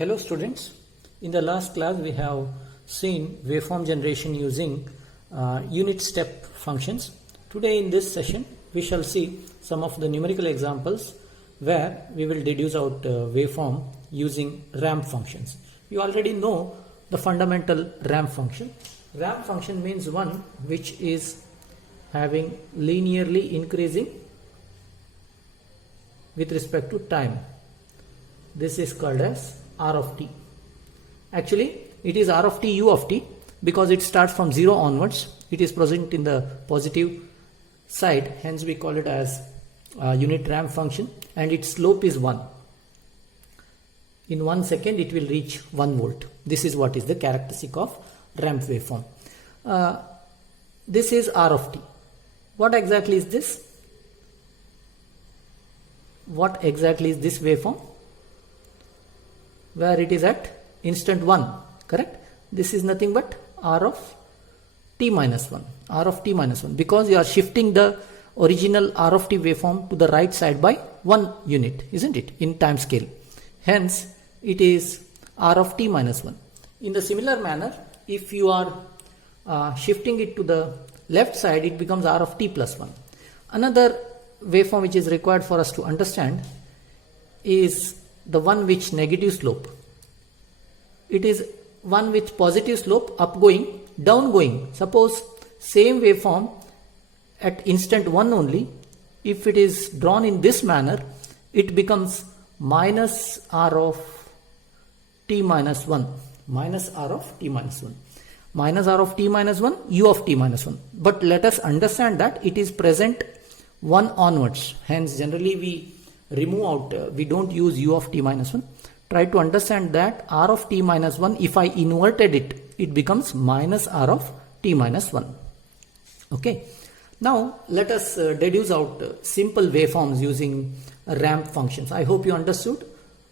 Hello students, in the last class we have seen waveform generation using unit step functions. Today in this session we shall see some of the numerical examples where we will deduce out waveform using ramp functions. You already know the fundamental ramp function. Ramp function means one which is having linearly increasing with respect to time. This is called as R of t. Actually, it is R of t u of t because it starts from 0 onwards. It is present in the positive side, hence we call it as unit ramp function, and its slope is 1. In 1 second it will reach 1 volt. This is what is the characteristic of ramp waveform. This is R of t. What exactly is this? What exactly is this waveform? Where it is at instant 1, correct? This is nothing but R of t minus 1, R of t minus 1, because you are shifting the original R of t waveform to the right side by 1 unit, isn't it, in time scale. Hence, it is R of t minus 1. In the similar manner, if you are shifting it to the left side, it becomes R of t plus 1. Another waveform which is required for us to understand is the one which negative slope. It is one with positive slope, upgoing, downgoing. Suppose same waveform at instant 1 only, if it is drawn in this manner, it becomes minus R of t minus 1, minus R of t minus 1, minus R of t minus 1, u of t minus 1. But let us understand that it is present 1 onwards. Hence, generally we remove out, we don't use u of t minus 1. Try to understand that R of t minus 1, if I inverted it, it becomes minus R of t minus 1. Okay. Now, let us deduce out simple waveforms using ramp functions. I hope you understood.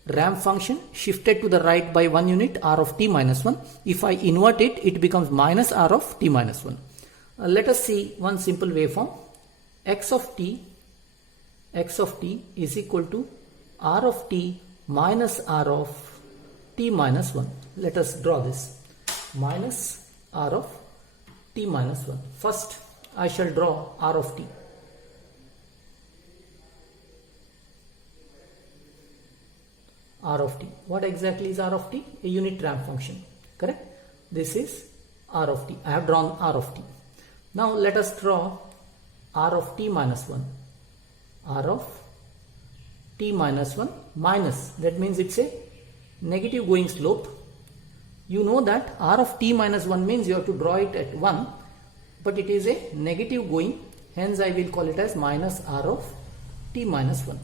Ramp function shifted to the right by 1 unit, R of t minus 1. If I invert it, it becomes minus R of t minus 1. Let us see one simple waveform. X of t is equal to R of t minus R of t minus 1. Let us draw this. Minus R of t minus 1. First, I shall draw R of t. R of t. What exactly is R of t? A unit ramp function. Correct? This is R of t. I have drawn R of t. Now let us draw R of t minus 1. R of t minus 1 minus, that means it's a negative going slope. You know that R of t minus 1 means you have to draw it at 1, but it is a negative going, hence I will call it as minus R of t minus 1.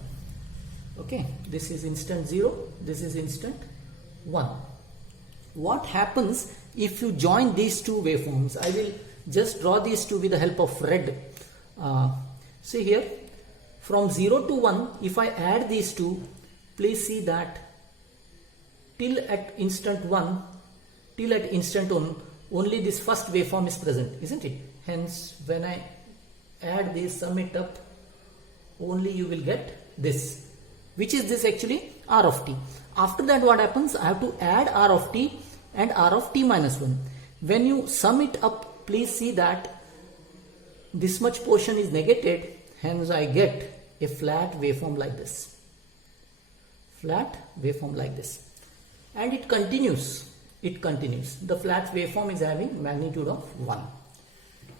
Okay, this is instant 0, this is instant 1. What happens if you join these two waveforms? I will just draw these two with the help of red. See here, from 0 to 1, if I add these two, please see that till at instant 1, till at instant 1, only this first waveform is present, isn't it? Hence, when I add this, sum it up, only you will get this. Which is this actually? R of t. After that, what happens? I have to add R of t and R of t minus 1. When you sum it up, please see that this much portion is negated, hence I get a flat waveform like this. Flat waveform like this. And it continues. It continues. The flat waveform is having magnitude of 1.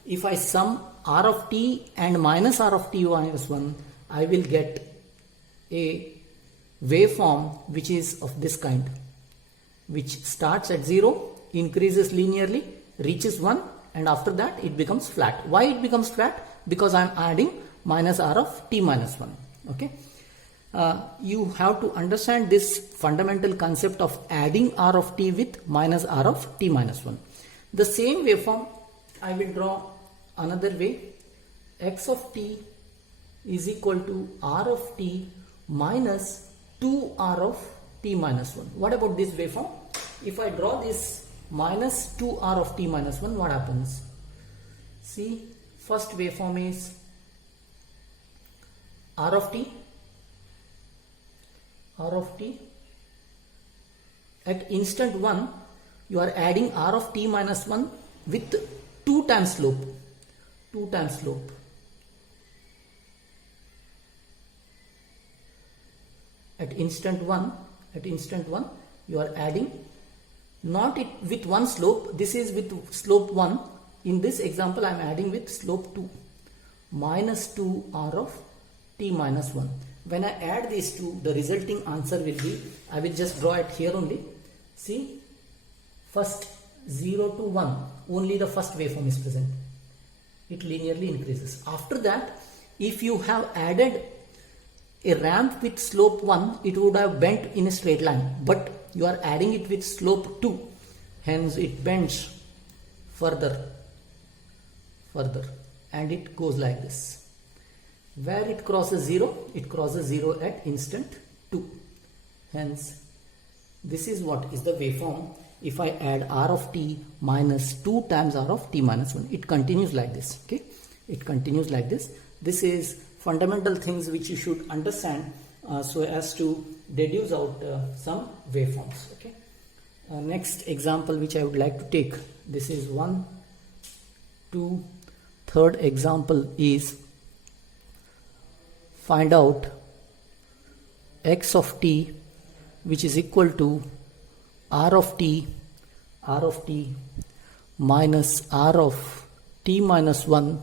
If I sum R of t and minus R of t minus 1, I will get a waveform which is of this kind, which starts at 0, increases linearly, reaches 1, and after that it becomes flat. Why it becomes flat? Because I am adding minus R of t minus 1. Okay. You have to understand this fundamental concept of adding R of t with minus R of t minus 1. The same waveform I will draw another way. X of t is equal to R of t minus 2R of t minus 1. What about this waveform? If I draw this minus 2R of t minus 1, what happens? See, first waveform is R of t At instant 1, you are adding r of t minus 1 with 2 times slope. 2 times slope. At instant 1, you are adding not it with one slope. This is with slope 1. In this example, I am adding with slope 2. Minus 2 r of t minus 1. When I add these two, the resulting answer will be, I will just draw it here only. See, first 0 to 1, only the first waveform is present. It linearly increases. After that, if you have added a ramp with slope 1, it would have bent in a straight line. But you are adding it with slope 2. Hence, it bends further. And it goes like this. Where it crosses 0? It crosses 0 at instant 2. Hence, this is what is the waveform if I add r of t minus 2 times r of t minus 1. It continues like this. Okay, it continues like this. This is fundamental things which you should understand so as to deduce out some waveforms. Okay. Next example which I would like to take. This is 1, 2. Third example is find out x of t which is equal to r of t minus r of t minus 1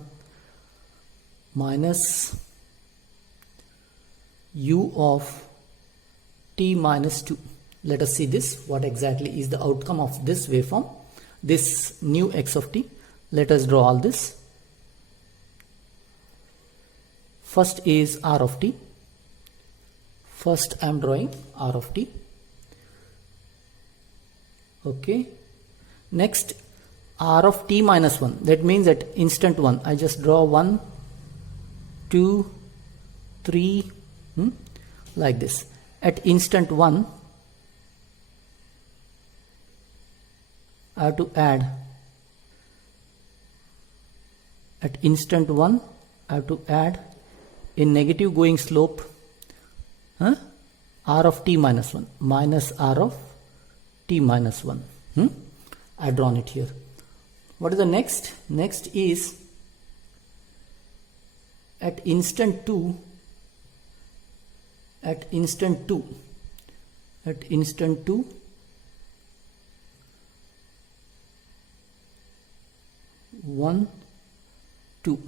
minus u of t minus 2. Let us see this, what exactly is the outcome of this waveform, this new x of t. Let us draw all this. First is r of t. First I am drawing r of t. Okay. Next r of t minus 1. That means at instant 1. I just draw 1, 2, 3, like this. At instant 1, I have to add. At instant 1, I have to add in negative going slope r of t minus 1 minus r of t minus 1. I have drawn it here. What is the next? Next is at instant 2, at instant 2, 1, 2,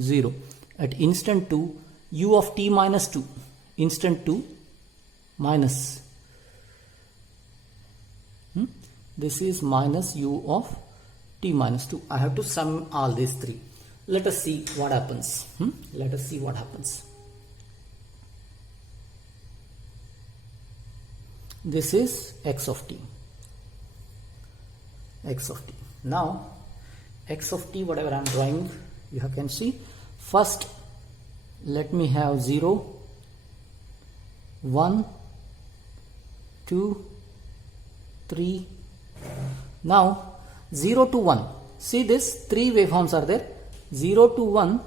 0. At instant 2, u of t minus 2, instant 2 minus, this is minus u of t minus 2. I have to sum all these three. Let us see what happens. Let us see what happens. This is x of t. X of t. Now, x of t, whatever I am drawing, you can see. First, let me have 0, 1, 2, 3. Now, 0 to 1. See this, 3 waveforms are there. 0 to 1,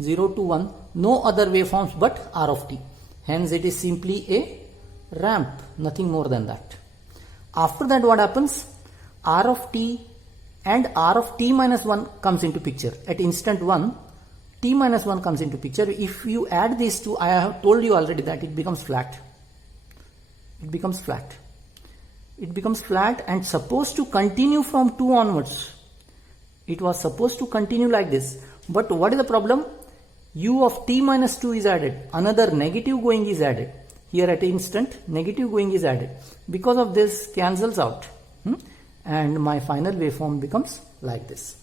0 to 1. No other waveforms but r of t. Hence, it is simply a ramp, nothing more than that. After that, what happens? R of t and r of t minus 1 comes into picture. At instant 1, t minus 1 comes into picture. If you add these two, I have told you already that it becomes flat. It becomes flat. It becomes flat and supposed to continue from 2 onwards. It was supposed to continue like this. But what is the problem? U of t minus 2 is added. Another negative going is added. Here at instant, negative going is added. Because of this, cancels out. And my final waveform becomes like this.